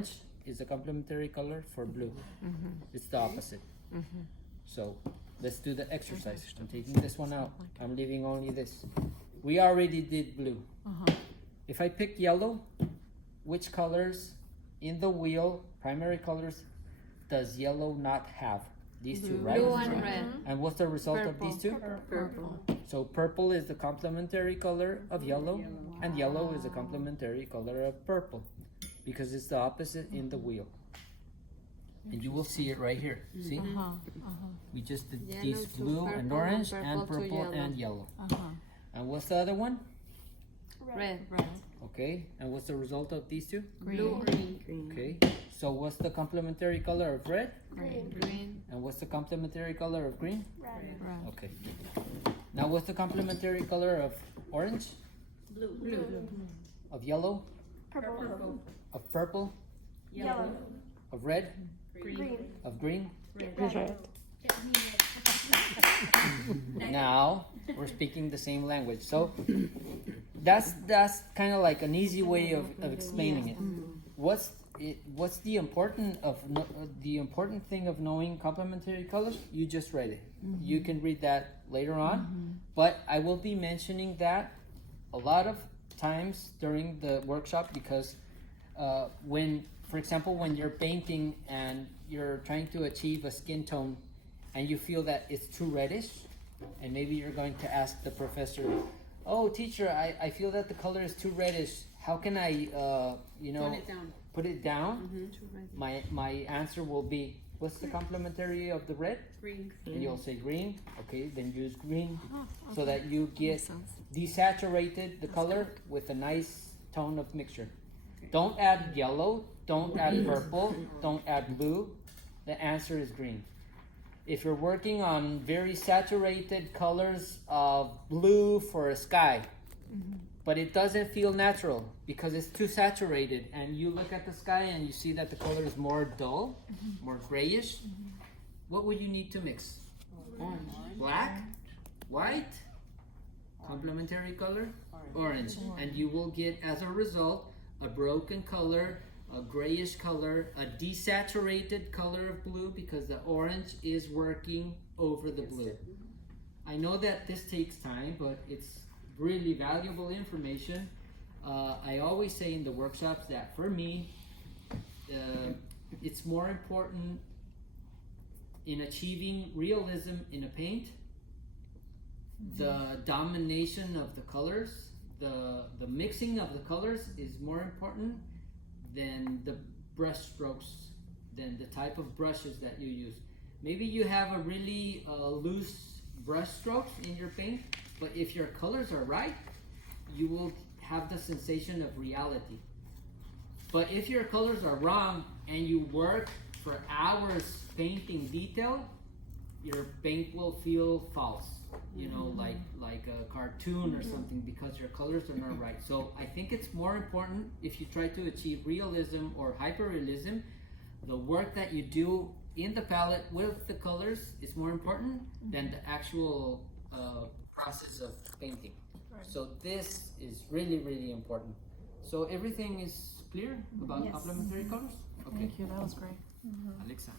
orange is the complementary color for blue. It's the opposite. So let's do the exercise. I'm taking this one out. I'm leaving only this. We already did blue. If I pick yellow, which colors in the wheel, primary colors, does yellow not have? These two, right? Blue and red. And what's the result of these two? Purple. So purple is the complementary color of yellow, and yellow is the complementary color of purple, because it's the opposite in the wheel. And you will see it right here. See? We just did Yellow these to blue and purple, orange and and purple to purple and yellow. And what's the other one? Red. Okay. And what's the result of these two? Blue. Okay. So what's the complementary color of red? Green. And what's the complementary color of green? Red. Okay. Now what's the complementary color of orange? Blue. Of yellow? Purple. Of purple? Yellow. Of red? Green. Of green? Red. Now we're speaking the same language. So that's kind of like an easy way of explaining it. What's the important thing of knowing complementary colors? You just read it. You can read that later on, but I will be mentioning that a lot of times during the workshop, because when, for example, when you're painting and you're trying to achieve a skin tone and you feel that it's too reddish, and maybe you're going to ask the professor, oh teacher, I feel that the color is too reddish, how can I put it down? My answer will be, what's the complementary of the red? Green. And you'll say green. Okay, then use green so that you get desaturated the color with a nice tone of mixture. Don't add yellow, don't add purple, don't add blue. The answer is green. If you're working on very saturated colors of blue for a sky, but it doesn't feel natural because it's too saturated, and you look at the sky and you see that the color is more dull, more grayish, what would you need to mix? Orange. Black, white, complementary color, orange. And you will get, as a result, a broken color, a grayish color, a desaturated color of blue, because the orange is working over the blue. I know that this takes time, but it's really valuable information. I always say in the workshops that for me, it's more important in achieving realism in a paint, the domination of the colors, the mixing of the colors is more important than the brush strokes, than the type of brushes that you use. Maybe you have a really loose brush strokes in your paint, but if your colors are right, you will have the sensation of reality. But if your colors are wrong and you work for hours painting detail, your paint will feel false, like a cartoon or something, because your colors are not right. So I think it's more important, if you try to achieve realism or hyperrealism, the work that you do in the palette with the colors is more important than the actual process of painting. So this is really, really important. So everything is clear about complementary colors? Okay. Thank you, that was great. Alexa.